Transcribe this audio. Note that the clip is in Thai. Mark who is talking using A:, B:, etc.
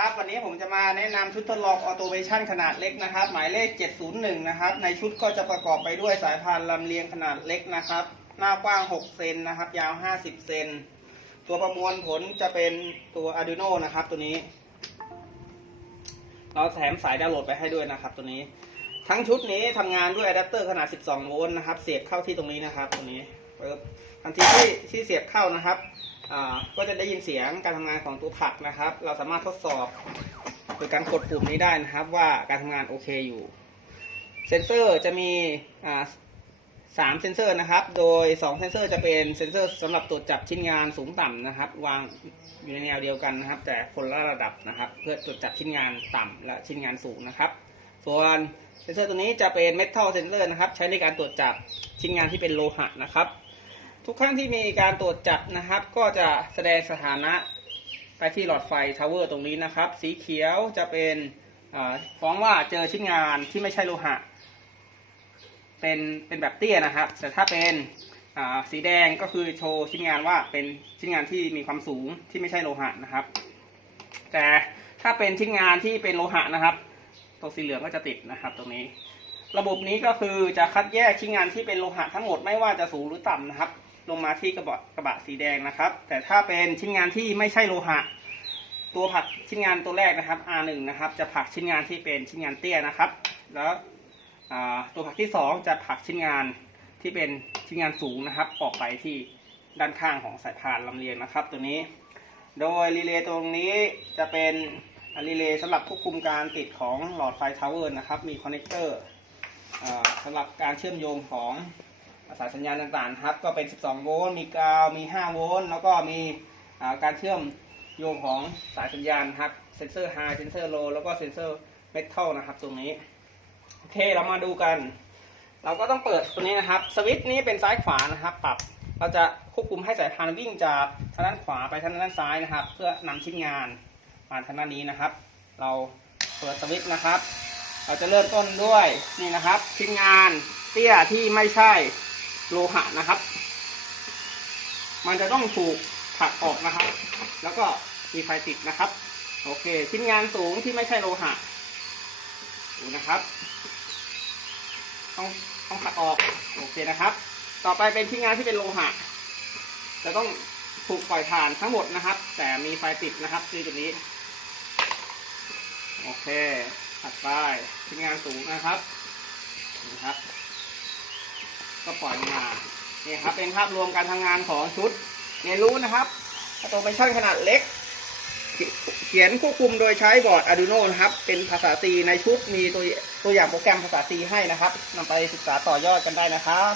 A: ครับวันนี้ผมจะมาแนะนำชุดทดลองออโตเมชันขนาดเล็กนะครับ หมายเลข 701 นะครับ ในชุดก็จะประกอบไปด้วยสายพานลำเลียงขนาดเล็กนะครับ หน้ากว้าง 6 เซนนะครับ ยาว 50 เซน ตัวประมวลผลจะเป็นตัว Arduino นะครับ ตัวนี้ เราแถมสายดาวน์โหลดไปให้ด้วยนะครับ ตัวนี้ ทั้งชุดนี้ทำงานด้วยอะแดปเตอร์ขนาด 12 โวลต์นะครับ เสียบเข้าที่ตรงนี้นะครับตรงนี้ ปึ๊บทันทีที่ที่เสียบเข้านะครับก็จะได้ยินเสียงการทำงานของตัวผักนะครับ เราสามารถทดสอบโดยการกดปุ่มนี้ได้นะครับ ว่าการทำงานโอเคอยู่ เซนเซอร์จะมีสามเซนเซอร์นะครับ โดย2เซนเซอร์จะเป็นเซนเซอร์สำหรับตรวจจับชิ้นงานสูงต่ำนะครับ วางอยู่ในแนวเดียวกันนะครับ แต่คนละระดับนะครับ เพื่อตรวจจับชิ้นงานต่ำและชิ้นงานสูงนะครับ ส่วนเซนเซอร์ตัวนี้จะเป็นเมทัลเซนเซอร์นะครับ ใช้ในการตรวจจับชิ้นงานที่เป็นโลหะนะครับ ทุกครั้งที่มีการตรวจจับนะครับ ก็จะแสดงสถานะไปที่หลอดไฟทาวเวอร์ตรงนี้นะครับ สีเขียวจะเป็นฟ้องว่าเจอชิ้นงานที่ไม่ใช่โลหะ เป็นเป็นแบบเตี้ยนะครับ แต่ถ้าเป็นสีแดงก็คือโชว์ชิ้นงานว่าเป็นชิ้นงานที่มีความสูงที่ไม่ใช่โลหะนะครับ แต่ถ้าเป็นชิ้นงานที่เป็นโลหะนะครับ ตัวสีเหลืองก็จะติดนะครับ ตรงนี้ ระบบนี้ก็คือจะคัดแยกชิ้นงานที่เป็นโลหะทั้งหมดไม่ว่าจะสูงหรือต่ำนะครับ ลงมาที่กระบะกระบะสีแดงนะครับ แต่ถ้าเป็นชิ้นงานที่ไม่ใช่โลหะ ตัวผักชิ้นงานตัวแรกนะครับ R1 นะครับ จะผักชิ้นงานที่เป็นชิ้นงานเตี้ยนะครับ แล้วตัวผักที่ 2 จะผักชิ้นงานที่เป็นชิ้นงานสูงนะครับ ออกไปที่ด้านข้างของสายพานลำเลียงนะครับ ตัวนี้ โดยรีเลย์ตรงนี้จะเป็น รีเลย์สำหรับควบคุมการติดของหลอดไฟทาวเวอร์นะครับ มีคอนเนคเตอร์สำหรับการเชื่อมโยงของสายสัญญาณต่างๆนะครับ ก็เป็น 12 โวลต์ มีกาว มี 5 โวลต์ แล้วก็มีการเชื่อมโยงของสายสัญญาณนะครับ เซนเซอร์ High เซนเซอร์ Low แล้วก็เซนเซอร์ Metal นะครับ ตรงนี้ โอเค เรามาดูกัน เราก็ต้องเปิดตัวนี้นะครับ สวิตช์นี้เป็นซ้ายขวานะครับ ปรับ เราจะควบคุมให้สายพานวิ่งจากทางด้านขวาไปทางด้านซ้ายนะครับ เพื่อนำชิ้นงาน มาทางด้านนี้นะครับ เราเปิดสวิตช์นะครับ เราจะเริ่มต้นด้วยนี่นะครับชิ้นงานเตี้ยที่ไม่ใช่โลหะนะครับ มันจะต้องถูกผลักออกนะครับ แล้วก็มีไฟติดนะครับ โอเค ชิ้นงานสูงที่ไม่ใช่โลหะดูนะครับ ต้องต้องผลักออก โอเคนะครับ ต่อไปเป็นชิ้นงานที่เป็นโลหะ จะต้องถูกปล่อยผ่านทั้งหมดนะครับ แต่มีไฟติดนะครับคือจุดนี้ โอเคถัดไปชิ้นงานสูงนะครับนี่ครับ ก็ปล่อยมานี่ครับ เป็นภาพรวมการทำงานของชุดเรียนรู้นะครับออโตเมชันขนาดเล็ก เขียนควบคุมโดยใช้บอร์ด Arduino นะครับ เป็นภาษา C ในชุดมีตัวตัวอย่างโปรแกรมภาษา C ให้นะครับนำไปศึกษาต่อยอดกันได้นะครับ